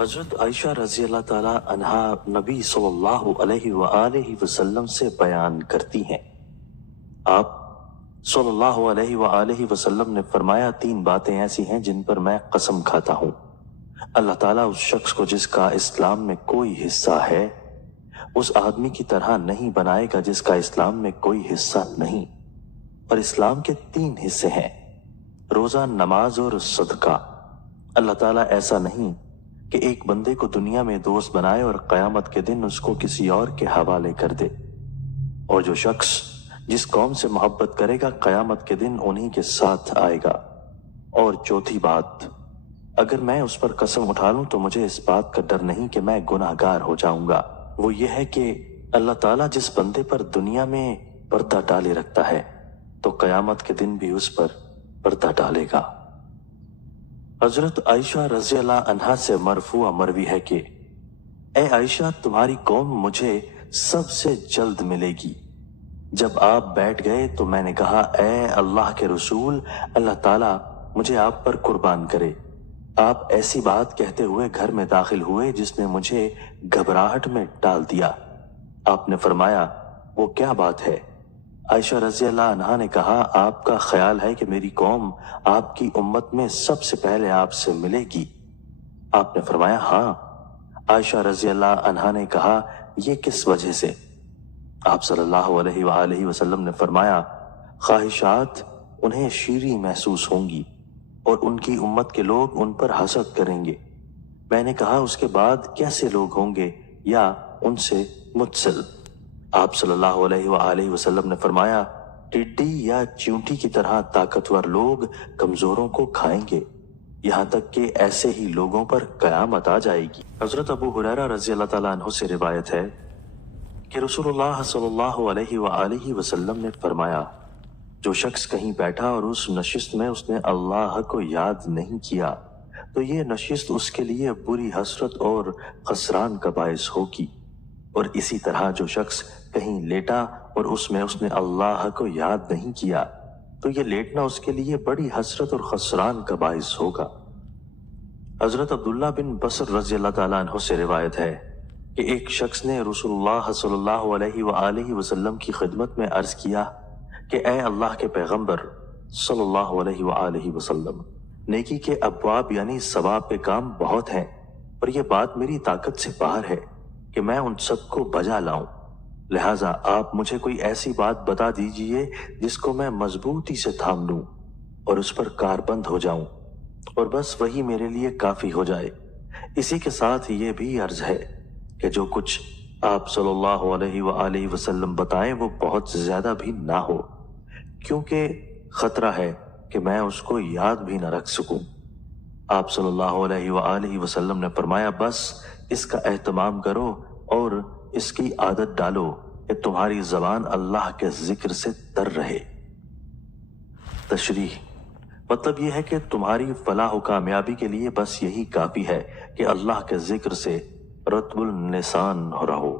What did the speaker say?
हजरत आयशा रजी अल्लाह ताला अन्हा नबी सल्लल्लाहु अलैहि वसल्लम से बयान करती हैं, आप सल्लल्लाहु अलैहि वसल्लम ने फरमाया, 3 बातें ऐसी हैं जिन पर मैं कसम खाता हूँ। अल्लाह ताला उस शख्स को जिसका इस्लाम में कोई हिस्सा है उस आदमी की तरह नहीं बनाएगा जिसका इस्लाम में कोई हिस्सा नहीं। और इस्लाम के 3 हिस्से हैं, रोजा, नमाज और सदका। अल्लाह ताला ऐसा नहीं कि एक बंदे को दुनिया में दोस्त बनाए और कयामत के दिन उसको किसी और के हवाले कर दे। और जो शख्स जिस कौम से मोहब्बत करेगा कयामत के दिन उन्हीं के साथ आएगा। और चौथी बात, अगर मैं उस पर कसम उठा लूं तो मुझे इस बात का डर नहीं कि मैं गुनाहगार हो जाऊंगा। वो ये है कि अल्लाह ताला जिस बंदे पर दुनिया में पर्दा डाले रखता है तो कयामत के दिन भी उस पर पर्दा डालेगा। हजरत आयशा रज़ी अल्लाह अन्हा से मरफूआ मरवी है कि ए आयशा, तुम्हारी कौम मुझे सबसे जल्द मिलेगी। जब आप बैठ गए तो मैंने कहा, ए अल्लाह के रसूल, अल्लाह ताला मुझे आप पर कुर्बान करे। आप ऐसी बात कहते हुए घर में दाखिल हुए जिसने मुझे घबराहट में डाल दिया। आपने फरमाया, वो क्या बात है? आयशा रज़ी अल्लाह अन्हा ने कहा, आपका ख्याल है कि मेरी कौम आपकी उम्मत में सबसे पहले आपसे मिलेगी? आपने फरमाया, हाँ। आयशा रज़ी अल्लाह अन्हा ने कहा, ये किस वजह से? आप सल्लल्लाहु अलैहि वसल्लम ने फरमाया, ख्वाहिशात उन्हें शीरी महसूस होंगी और उनकी उम्मत के लोग उन पर हसद करेंगे। मैंने कहा, उसके बाद कैसे लोग होंगे या उनसे मुत्सिल? आप सल्लल्लाहु अलैहि वसल्लम ने फरमाया, टिड्डी या चींटी की तरह ताकतवर लोग कमजोरों को खाएंगे, यहाँ तक कि ऐसे ही लोगों पर कयामत आ जाएगी। हजरत अबू हुरैरा रज़ी अल्लाह ताला अन्हु से रिवायत है कि रसूलुल्लाह सल्लल्लाहु अलैहि वसल्लम ने फरमाया, जो शख्स कहीं बैठा और उस नशिस्त में उसने अल्लाह को याद नहीं किया तो ये नशिस्त उसके लिए बुरी हसरत और खसरान का बायस होगी। और इसी तरह जो शख्स कहीं लेटा और उसमें उसने अल्लाह को याद नहीं किया तो ये लेटना उसके लिए बड़ी हसरत और खसरान का बायस होगा। हजरत अब्दुल्ला बिन बसर रज़ी अल्लाह ताला अन्हु से रिवायत है कि एक शख्स ने रसूलुल्लाह सल्लल्लाहु अलैहि वसल्लम की खिदमत में अर्ज किया कि ए अल्लाह के पैगंबर सल्लल्लाहु अलैहि वसल्लम, नेकी के अब्वाब यानी सवाब के काम बहुत हैं, पर यह बात मेरी ताकत से बाहर है कि मैं उन सबको बजा लाऊं। लिहाजा आप मुझे कोई ऐसी बात बता दीजिए जिसको मैं मजबूती से थाम लूं और उस पर कारबंद हो जाऊं, और बस वही मेरे लिए काफी हो जाए। इसी के साथ ये भी अर्ज है कि जो कुछ आप सल्लल्लाहु अलैहि वसल्लम बताएं वो बहुत ज्यादा भी ना हो, क्योंकि खतरा है कि मैं उसको याद भी न रख सकूं। आप सल्लल्लाहु अलैहि वसल्लम ने फरमाया, बस इसका एहतमाम करो और इसकी आदत डालो कि तुम्हारी जबान अल्लाह के जिक्र से तर रहे। तशरीह मतलब यह है कि तुम्हारी फलाह व कामयाबी के लिए बस यही काफी है कि अल्लाह के जिक्र से रत्बुल निसान हो रहो।